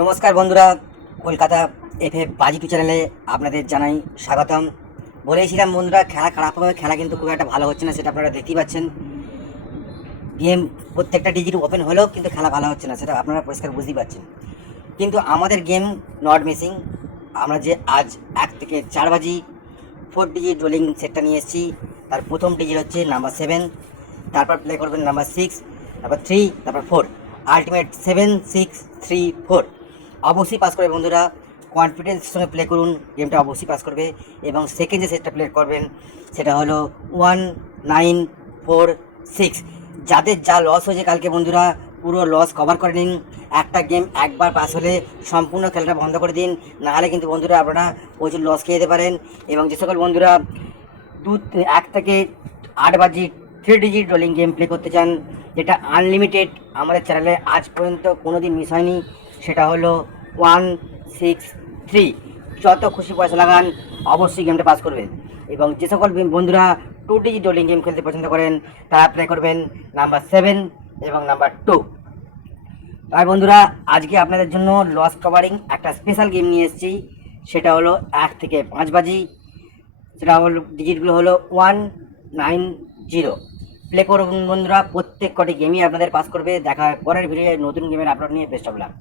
নমস্কার বন্ধুরা, কলকাতা এফএ বাজিটু চ্যানেলে আপনাদের জানাই স্বাগতম। বলেছিলাম বন্ধুরা, খেলা খারাপ হবে, খেলা কিন্তু খুব একটা ভালো হচ্ছে না, সেটা আপনারা দেখতেই পাচ্ছেন। গেম প্রত্যেকটা ডিজিট ওপেন হলেও কিন্তু খেলা ভালো হচ্ছে না, সেটা আপনারা পরিষ্কার বুঝতেই পারছেন। কিন্তু আমাদের গেম নট মিসিং। আমরা যে আজ 1 থেকে 4 বাজি 4 ডিজিট রোলিং সেটটা নিয়ে এসেছি। তার প্রথম ডিজিট হচ্ছে নাম্বার 7, তারপর প্লে করবেন নাম্বার 6, তারপর 3, তারপর 4। আলটিমেট 7, 6, 3, 4 অবশ্যই পাস করবে বন্ধুরা। কনফিডেন্সের সঙ্গে প্লে করুন, গেমটা অবশ্যই পাস করবে। এবং সেকেন্ড যে সেটটা প্লে করবেন সেটা হলো 1, 9, 4, 6। যাদের যা লস হয়েছে কালকে বন্ধুরা, পুরো লস কভার করে নিন। একটা গেম একবার পাস হলে সম্পূর্ণ খেলাটা বন্ধ করে দিন, নাহলে কিন্তু বন্ধুরা আপনারা প্রচুর লস খেয়ে যেতে পারেন। এবং যে সকল বন্ধুরা 1 থেকে 8 বাজি 3 ডিজিট রোলিং গেম প্লে করতে চান, যেটা আনলিমিটেড, আমাদের চ্যানেলে আজ পর্যন্ত কোনো দিন মিস হয়নি, সেটা হলো 1, 6, 3। যত খুশি পয়সা লাগান, অবশ্যই গেমটা পাস করবেন। এবং যে সকল বন্ধুরা 2 ডিজিট রোলিং গেম খেলতে পছন্দ করেন, তারা প্লে করবেন নাম্বার 7 এবং নাম্বার 2। তাই বন্ধুরা, আজকে আপনাদের জন্য লস কভারিং একটা স্পেশাল গেম নিয়ে এসেছি। সেটা হলো 1 থেকে 5 বাজি, সেটা হলো ডিজিটগুলো হলো 1, 9, 0। প্লে করুন বন্ধুরা, প্রত্যেক কটি গেমই আপনাদের পাস করবে। দেখা হয় পরের ভিডিও নতুন গেমের আপলোড নিয়ে। Best of luck.